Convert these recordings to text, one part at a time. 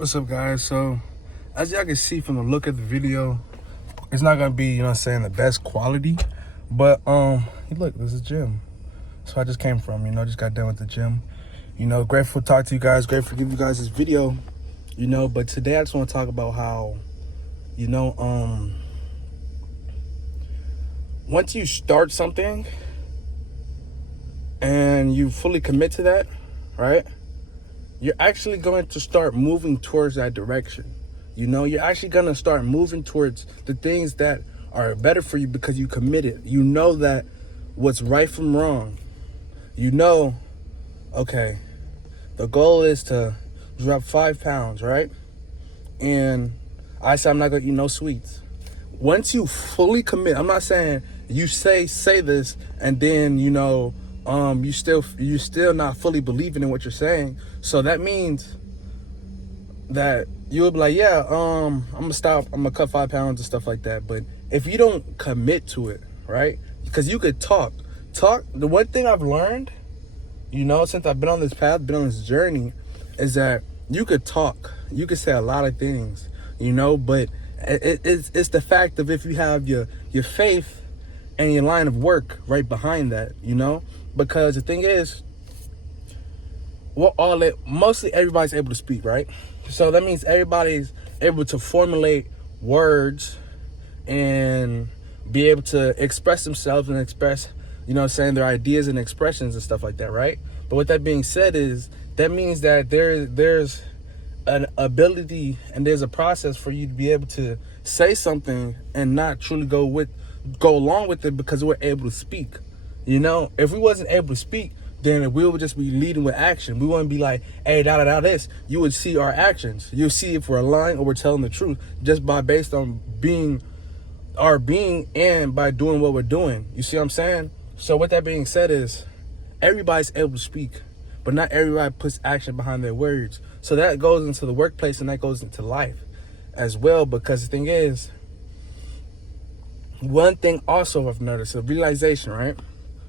What's up, guys? So, as y'all can see from the look of the video, it's not gonna be, the best quality. But look, this is gym. So I just came from, just got done with the gym. Grateful to talk to you guys, grateful to give you guys this video. But today I just want to talk about how, once you start something and you fully commit to that, right? You're actually going to start moving towards that direction. You're actually going to start moving towards the things that are better for you because you committed. You know that what's right from wrong. Okay, the goal is to drop 5 pounds, right? And I said I'm not going to eat no sweets. Once you fully commit, I'm not saying you say this and then, you still not fully believing in what you're saying. So that means that you'll be like, yeah, I'm gonna stop, I'm gonna cut 5 pounds and stuff like that. But if you don't commit to it, right? Because you could talk. The one thing I've learned, since I've been on this path, been on this journey, is that you could talk. You could say a lot of things, but it's the fact of if you have your faith and your line of work right behind that, because the thing is, mostly everybody's able to speak, right? So that means everybody's able to formulate words and be able to express themselves and express, their ideas and expressions and stuff like that, right? But with that being said, that means that there's an ability and there's a process for you to be able to say something and not truly go along with it because we're able to speak. If we wasn't able to speak, then we would just be leading with action. We wouldn't be like, hey, this. You would see our actions. You'll see if we're lying or we're telling the truth just based on our being and by doing what we're doing. You see what I'm saying? So with that being said is, everybody's able to speak, but not everybody puts action behind their words. So that goes into the workplace and that goes into life as well, because the thing is, one thing also I've noticed, a realization, right?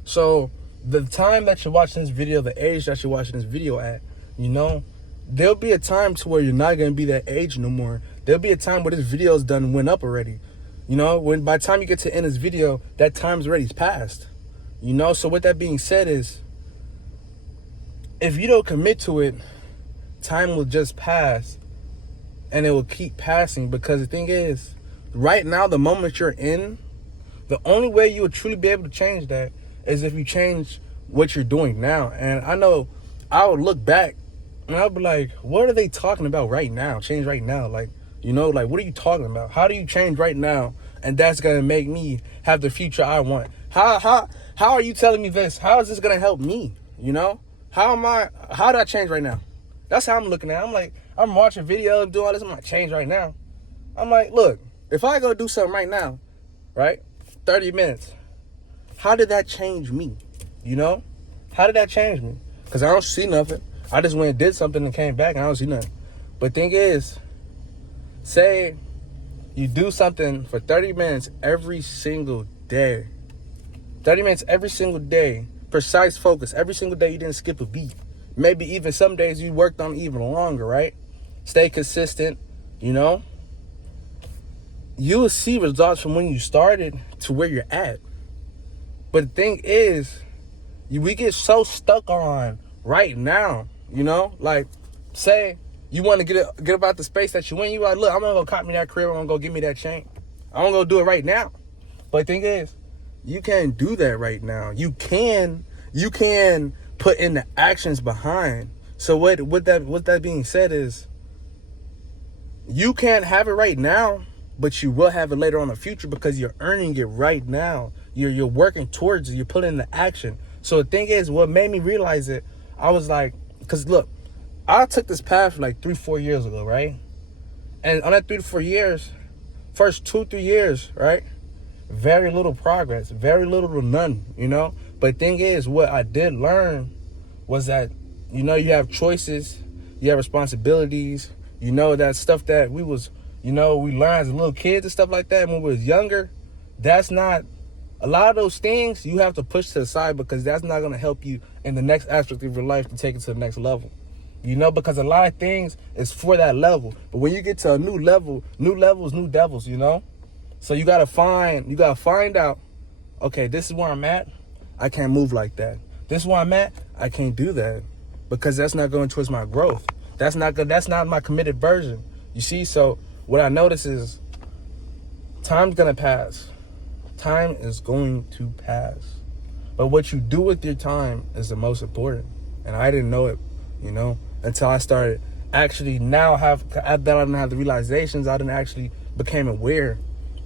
So the time that you're watching this video, the age that you're watching this video at, there'll be a time to where you're not going to be that age no more. There'll be a time where this video's went up already. When by the time you get to end this video, that time's already passed. So with that being said is, if you don't commit to it, time will just pass and it will keep passing, because the thing is, right now, the moment you're in, the only way you would truly be able to change that is if you change what you're doing now. And I know I would look back and I'll be like, what are they talking about right now? Change right now. Like, what are you talking about? How do you change right now? And that's going to make me have the future I want. How are you telling me this? How is this going to help me? How do I change right now? That's how I'm looking at it. I'm like, I'm watching videos, doing all this. I'm like, change right now. I'm like, look, if I go do something right now, right? 30 minutes. How did that change me? How did that change me? Because I don't see nothing. I just went and did something and came back and I don't see nothing. But thing is, say you do something for 30 minutes every single day. 30 minutes every single day. Precise focus. Every single day you didn't skip a beat. Maybe even some days you worked on even longer, right? Stay consistent, You will see results from when you started to where you're at. But the thing is, we get so stuck on right now, Like, say you want to get about the space that you in. You like, look, I'm going to go cop me that crib. I'm going to go get me that chain. I'm going to go do it right now. But the thing is, you can't do that right now. You can put in the actions behind. So with that being said is, you can't have it right now, but you will have it later on in the future because you're earning it right now. You're working towards it. You're putting in the action. So the thing is, what made me realize it, I was like, because look, I took this path like 3-4 years ago, right? And on that 3 to 4 years, first 2-3 years, right? Very little progress, very little to none, But the thing is, what I did learn was that, you have choices, you have responsibilities, that stuff that we learned as little kids and stuff like that when we was younger. That's not, a lot of those things you have to push to the side because that's not going to help you in the next aspect of your life to take it to the next level. You know, because a lot of things is for that level. But when you get to a new level, new levels, new devils, you know? So you gotta find out, okay, this is where I'm at. I can't move like that. This is where I'm at. I can't do that because that's not going towards my growth. That's not my committed version. You see, so what I notice is time's gonna pass. Time is going to pass. But what you do with your time is the most important. And I didn't know it, you know, until I started actually now I didn't have the realizations. I didn't actually became aware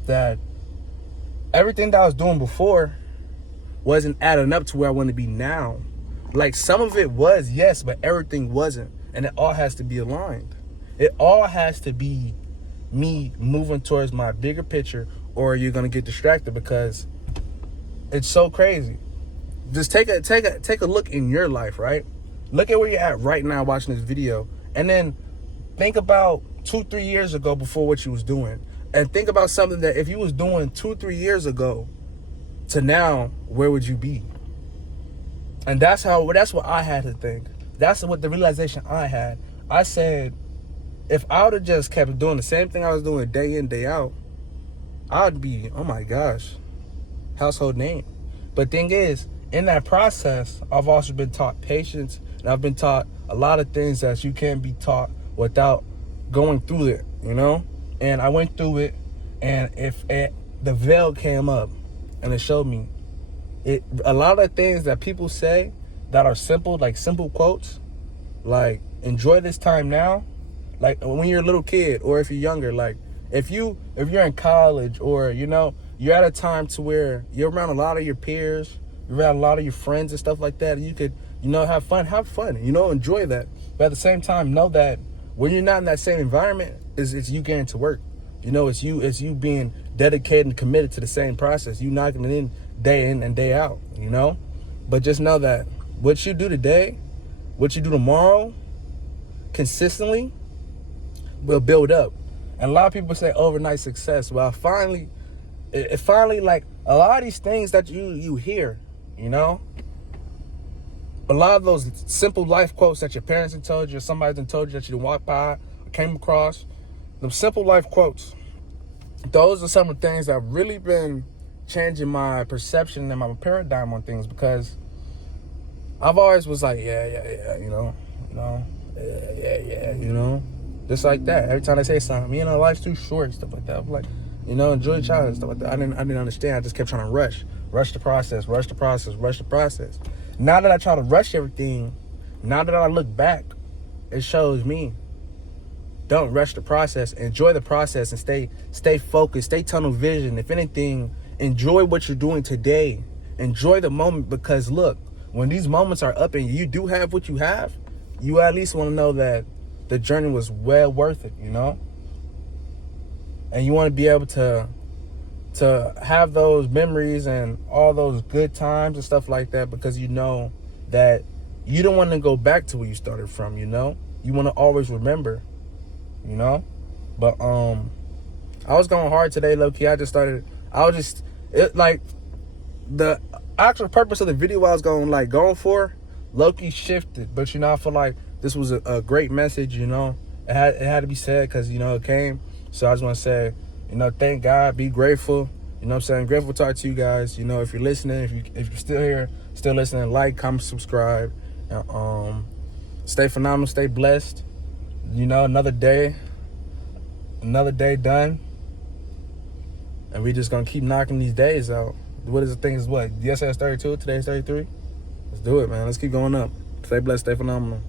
that everything that I was doing before wasn't adding up to where I want to be now. Like some of it was, yes, but everything wasn't. And it all has to be aligned. It all has to be me moving towards my bigger picture, or you're gonna get distracted because it's so crazy. Just take a look in your life, right? Look at where you're at right now watching this video, and then think about 2-3 years ago before what you was doing, and think about something that if you was doing 2-3 years ago to now, where would you be? And that's what I had to think. That's what the realization I had. I said, if I would have just kept doing the same thing I was doing day in, day out, I'd be, oh my gosh, household name. But thing is, in that process, I've also been taught patience, and I've been taught a lot of things that you can't be taught without going through it, you know? And I went through it, and the veil came up, and it showed me a lot of things that people say that are simple, like simple quotes, like enjoy this time now, like when you're a little kid, or if you're younger, like if you're in college, or you know you're at a time to where you're around a lot of your peers, you're around a lot of your friends and stuff like that, and you could, you know, have fun, you know, enjoy that. But at the same time, know that when you're not in that same environment, it's you getting to work. You know, it's you being dedicated and committed to the same process. You knocking it in and day out, you know? But just know that what you do today, what you do tomorrow, consistently, will build up. And a lot of people say overnight success. Well, it finally, like, a lot of these things that you hear, you know? A lot of those simple life quotes that your parents have told you, or somebody done told you that you walked by or came across, them simple life quotes, those are some of the things that have really been changing my perception and my paradigm on things, because I've always was like, yeah, you know, you know, just like that. Every time I say something, you know, life's too short, stuff like that. I'm like, you know, enjoy your childhood, stuff like that. I didn't understand. I just kept trying to rush the process. Now that I try to rush everything, now that I look back, it shows me, don't rush the process. Enjoy the process and stay focused, stay tunnel vision. If anything, enjoy what you're doing today. Enjoy the moment, because look, when these moments are up and you do have what you have, you at least want to know that the journey was well worth it, you know? And you want to be able to have those memories and all those good times and stuff like that, because you know that you don't want to go back to where you started from, you know? You want to always remember, you know? But I was going hard today, low-key. The actual purpose of the video I was going for, low-key shifted. But, you know, I feel like this was a great message, you know? It had to be said because, you know, it came. So I just want to say, you know, thank God, be grateful. You know what I'm saying? Grateful to talk to you guys. You know, if you're listening, if you're still here, still listening, like, comment, subscribe. And, stay phenomenal, stay blessed. You know, another day done. And we just going to keep knocking these days out. What is the thing is what? Yesterday's 32, today's 33. Let's do it, man. Let's keep going up. Stay blessed, stay phenomenal.